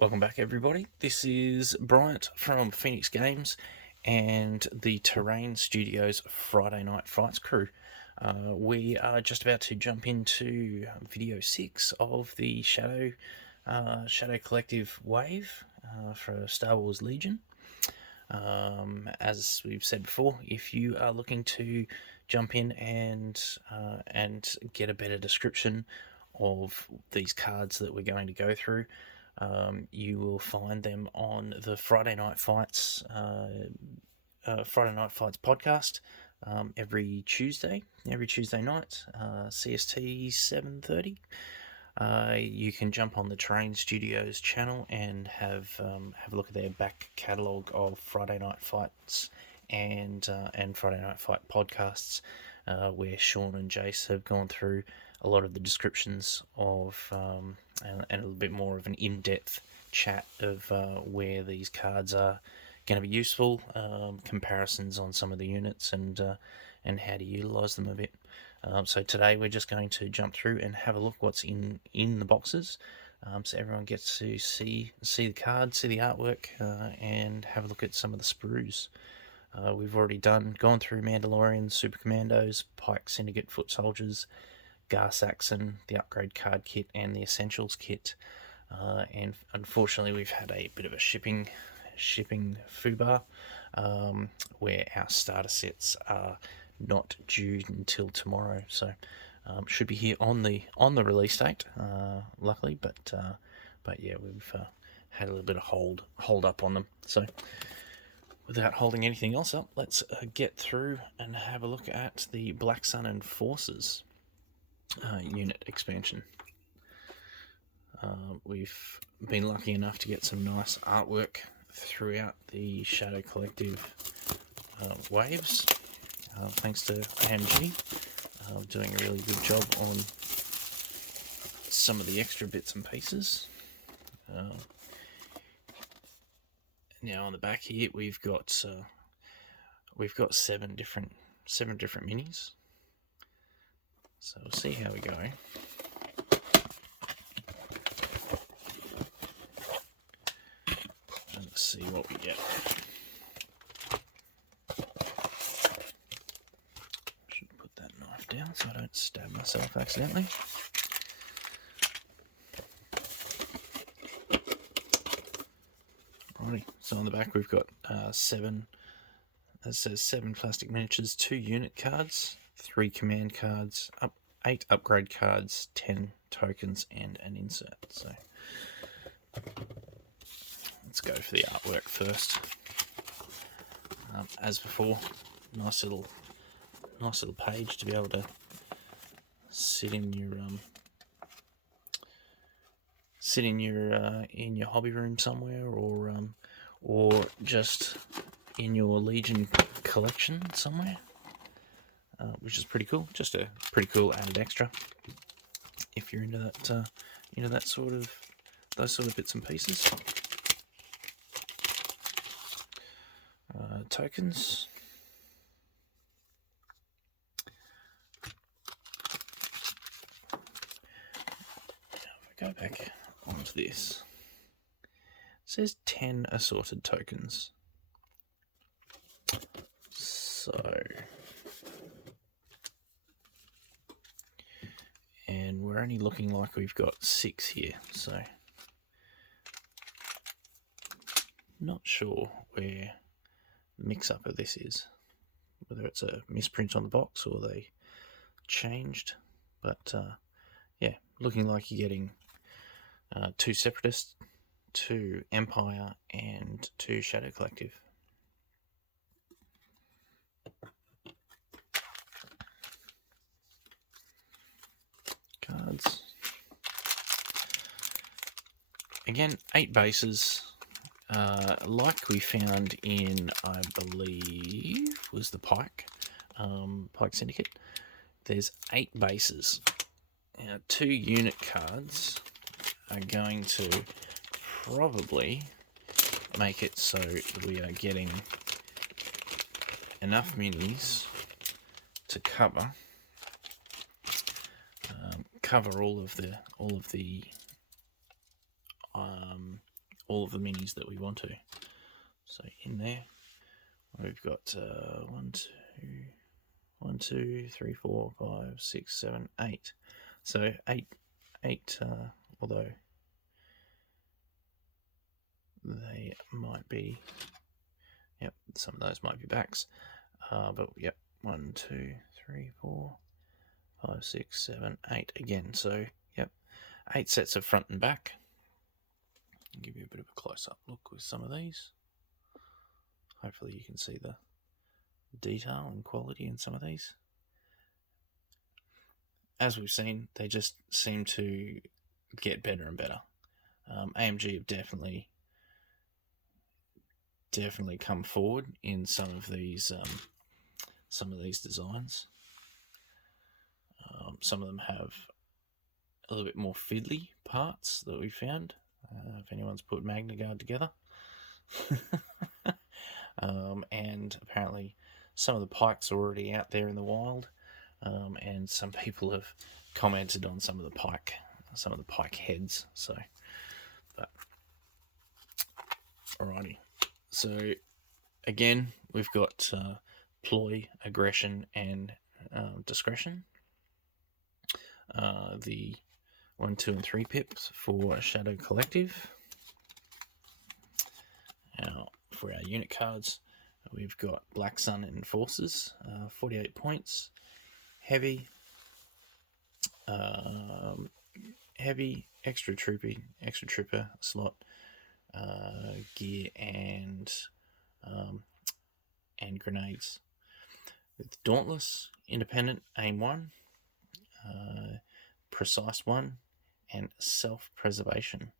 Welcome back, everybody. This is Bryant from Phoenix Games and the Terrain Studios Friday Night Fights crew. We are just about to jump into video 6 of the Shadow Collective Wave for Star Wars Legion. As we've said before, if you are looking to jump in and get a better description of these cards that we're going to go through, you will find them on the Friday Night Fights podcast every Tuesday night, CST 7:30. You can jump on the Terrain Studios channel and have a look at their back catalogue of Friday Night Fights and Friday Night Fight podcasts, where Sean and Jace have gone through a lot of the descriptions of and a little bit more of an in-depth chat of where these cards are going to be useful, comparisons on some of the units, and how to utilise them a bit. So today we're just going to jump through and have a look what's in the boxes, so everyone gets to see the cards, see the artwork, and have a look at some of the sprues. We've already gone through Mandalorians, Super Commandos, Pike Syndicate Foot Soldiers, Gar Saxon, the upgrade card kit, and the essentials kit. And unfortunately, we've had a bit of a shipping foobar, where our starter sets are not due until tomorrow. So should be here on the release date, luckily. But yeah, we've had a little bit of hold up on them. So without holding anything else up, let's get through and have a look at the Black Sun and Forces unit expansion. We've been lucky enough to get some nice artwork throughout the Shadow Collective waves, thanks to AMG, doing a really good job on some of the extra bits and pieces. Now on the back here we've got seven different minis. So we'll see how we go. And let's see what we get. Should put that knife down so I don't stab myself accidentally. Alrighty, so on the back we've got seven plastic miniatures, 2 unit cards, 3 command cards, 8 upgrade cards, 10 tokens, and an insert. So let's go for the artwork first. As before, nice little page to be able to sit in your hobby room somewhere, or just in your Legion collection somewhere, which is pretty cool. Just a pretty cool added extra if you're into that, those sort of bits and pieces. Tokens. Now if I go back onto this, it says 10 assorted tokens. So, and we're only looking like we've got 6 here, so not sure where the mix-up of this is, whether it's a misprint on the box or they changed, but yeah, looking like you're getting 2 Separatists, 2 Empire, and 2 Shadow Collective. Cards. Again, 8 bases, like we found in, I believe, was the Pike Syndicate. There's 8 bases. Now, 2 unit cards are going to probably make it so we are getting enough minis to cover all of the all of the minis that we want to. So in there, we've got 1, 2, 3, 4, 5, 6, 7, 8. So eight. Although they might be, yep, some of those might be backs. But yep, 1, 2, 3, 4, 5, 6, 7, 8 again. So yep, 8 sets of front and back. I'll give you a bit of a close-up look with some of these. Hopefully you can see the detail and quality in some of these. As we've seen, they just seem to get better and better. AMG have definitely come forward in some of these designs. Some of them have a little bit more fiddly parts that we found. If anyone's put MagnaGuard together. And apparently some of the Pikes are already out there in the wild, and some people have commented on some of the Pike heads. So, but alrighty. So again, we've got ploy, aggression, and discretion. The 1, 2, and 3 pips for Shadow Collective. Now, for our unit cards, we've got Black Sun Enforcers, 48 points, heavy, extra trooper slot, gear, and grenades. With Dauntless, Independent, Aim 1, Precise 1, and Self-Preservation.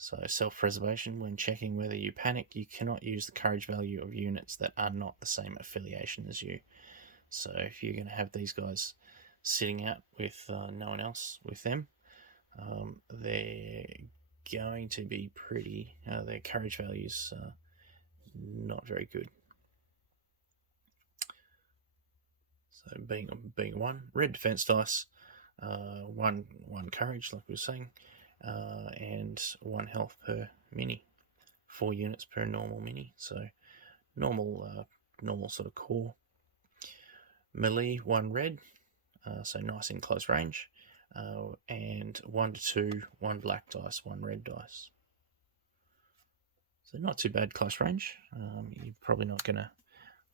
So self-preservation, when checking whether you panic, you cannot use the courage value of units that are not the same affiliation as you. So if you're going to have these guys sitting out with no one else with them, they're going to be pretty, their courage value's not very good. So being a 1, red defense dice, 1 courage, like we were saying, and 1 health per mini, 4 units per normal mini. So normal sort of core. Melee, 1 red, so nice in close range, and 1 to 2, 1 black dice, 1 red dice. So not too bad close range. You're probably not going to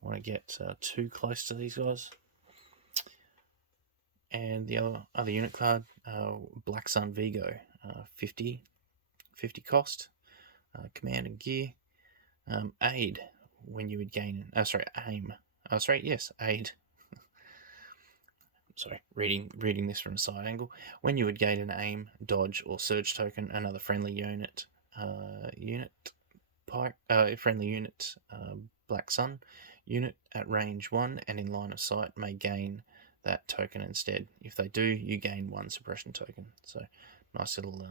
want to get too close to these guys. And the other unit card, Black Sun Vigo, 50 cost, command and gear, aid when you would gain, aim. Aid. Sorry, reading this from a side angle. When you would gain an aim, dodge, or surge token, another friendly unit, Black Sun unit at range 1 and in line of sight may gain that token instead. If they do, you gain 1 suppression token. So nice little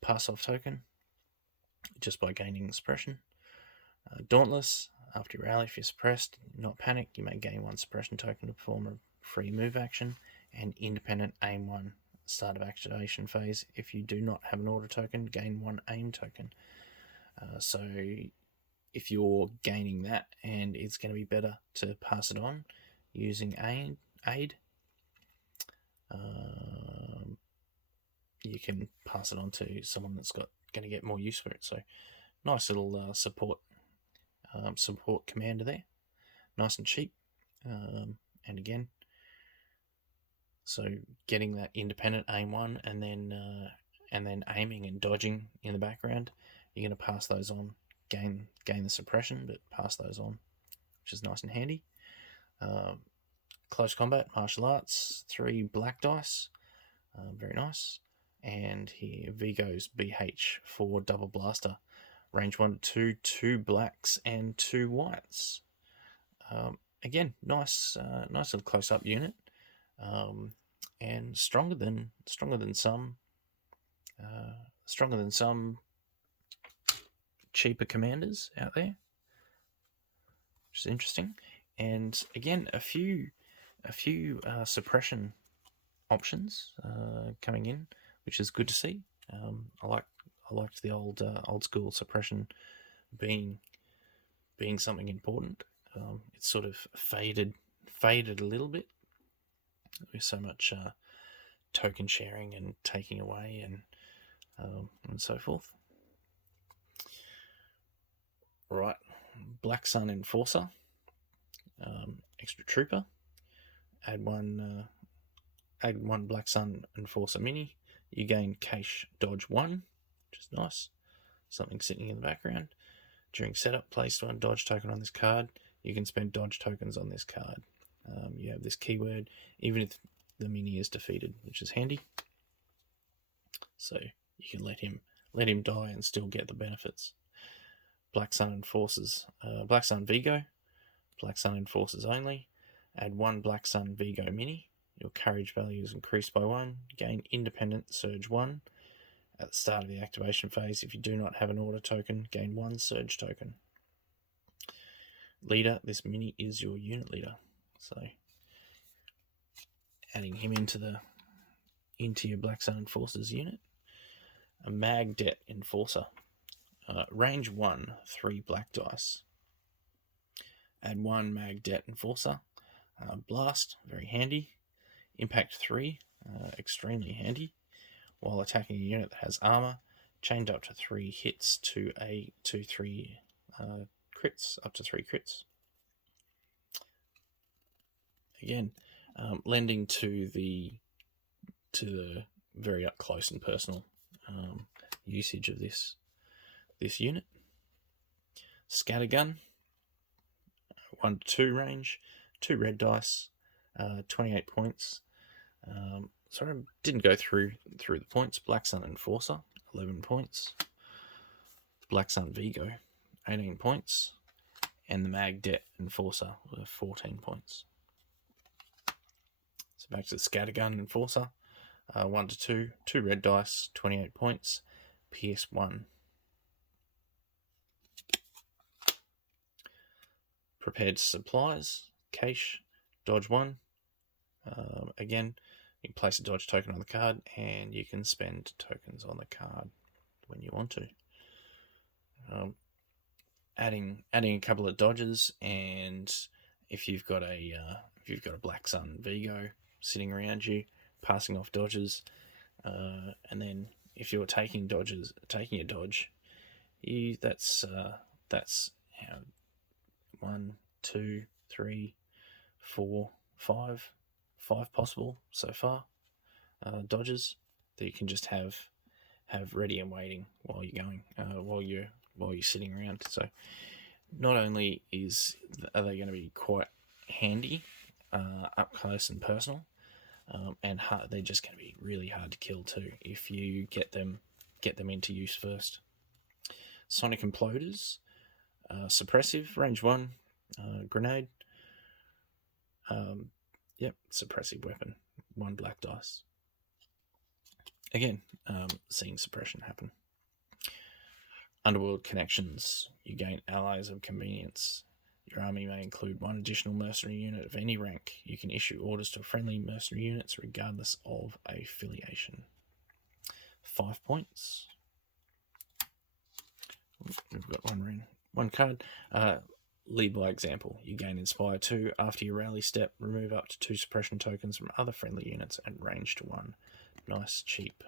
pass off token just by gaining the suppression. Dauntless, after you rally, if you're suppressed, not panic, you may gain 1 suppression token to perform a free move action. And Independent, aim 1, start of activation phase. If you do not have an order token, gain 1 aim token. So if you're gaining that, and it's going to be better to pass it on using aid, you can pass it on to someone that's going to get more use for it. So nice little support commander there, nice and cheap. And again, so getting that independent aim 1 and then aiming and dodging in the background, you're going to pass those on, gain the suppression, but pass those on, which is nice and handy. Close combat, martial arts, 3 black dice, very nice. And here Vigo's BH for double blaster, range 1 to 2, 2 blacks and 2 whites. Again, nice little close up unit, and stronger than some cheaper commanders out there, which is interesting. And again, a few suppression options coming in, which is good to see. I like back to the old school suppression being something important. It's sort of faded a little bit with so much token sharing and taking away and so forth. Right, Black Sun Enforcer, extra trooper. Add one Black Sun Enforcer mini. You gain cache dodge 1, which is nice. Something sitting in the background. During setup, place one dodge token on this card. You can spend dodge tokens on this card. You have this keyword, even if the mini is defeated, which is handy. So you can let him die and still get the benefits. Black Sun Enforcers, Black Sun Vigo, Black Sun Enforcers only. Add one Black Sun Vigo mini. Your courage value is increased by 1. Gain Independent Surge 1. At the start of the activation phase, if you do not have an order token, gain 1 Surge token. Leader, this mini is your unit leader. So adding him into your Black Sun Enforcers unit. A Mag Det Enforcer. Range 1, 3 black dice. Add 1 Mag Det Enforcer. Blast, very handy. Impact 3, extremely handy. While attacking a unit that has armor, change up to 3 hits to 3 crits, up to 3 crits. Again, lending to the very up close and personal usage of this unit. Scattergun, 1 to 2 range, 2 red dice, 28 points. Sorry, I didn't go through the points. Black Sun Enforcer, 11 points. Black Sun Vigo, 18 points. And the Mag Det Enforcer with 14 points. So back to the Scattergun Enforcer, 1 to 2, 2 red dice, 28 points. PS 1. Prepared Supplies, cache, dodge 1. Again, you can place a dodge token on the card, and you can spend tokens on the card when you want to. Adding a couple of dodges, and if you've got a Black Sun Vigo sitting around you, passing off dodges, and then if you're taking a dodge, that's 1, 2, 3, 4, 5 possible so far dodges that you can just have ready and waiting while you're going, while you're sitting around. So not only are they going to be quite handy up close and personal, and hard, they're just going to be really hard to kill too if you get them into use first. Sonic Imploders, suppressive, range 1, grenade. Suppressive weapon, 1 black dice. Again, seeing suppression happen. Underworld Connections, you gain allies of convenience. Your army may include 1 additional mercenary unit of any rank. You can issue orders to friendly mercenary units regardless of affiliation. 5 points. We've got one card. Lead by example. You gain Inspire 2. After your rally step, remove up to 2 suppression tokens from other friendly units and range to 1. Nice cheap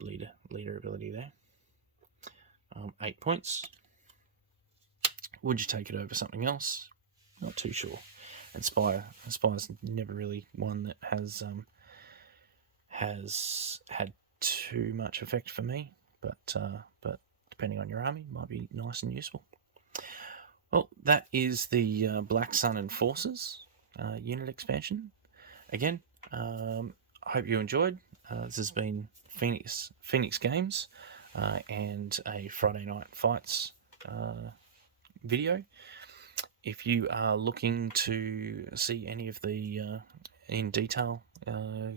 leader ability there. 8 points. Would you take it over something else? Not too sure. Inspire's never really one that has had too much effect for me, but depending on your army, might be nice and useful. Well, that is the Black Sun Enforcers unit expansion. Again, I hope you enjoyed. This has been Phoenix Games and a Friday Night Fights video. If you are looking to see any of the in detail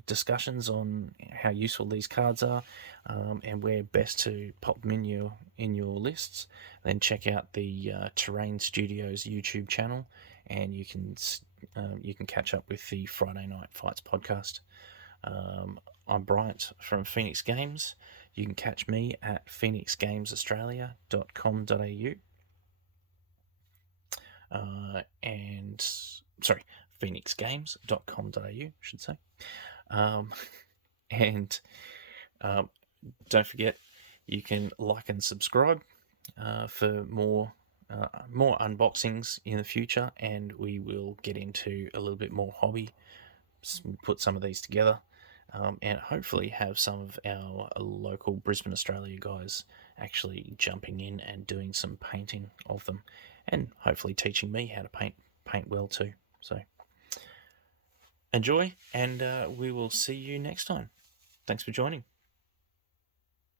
discussions on how useful these cards are and where best to pop them in your lists, then check out the Terrain Studios YouTube channel, and you can catch up with the Friday Night Fights podcast. I'm Bryant from Phoenix Games. You can catch me at phoenixgamesaustralia.com.au. And sorry, phoenixgames.com.au, should say. Um, and don't forget, you can like and subscribe for more unboxings in the future, and we will get into a little bit more hobby, put some of these together, and hopefully have some of our local Brisbane, Australia guys actually jumping in and doing some painting of them, and hopefully teaching me how to paint well too. So enjoy, and we will see you next time. Thanks for joining.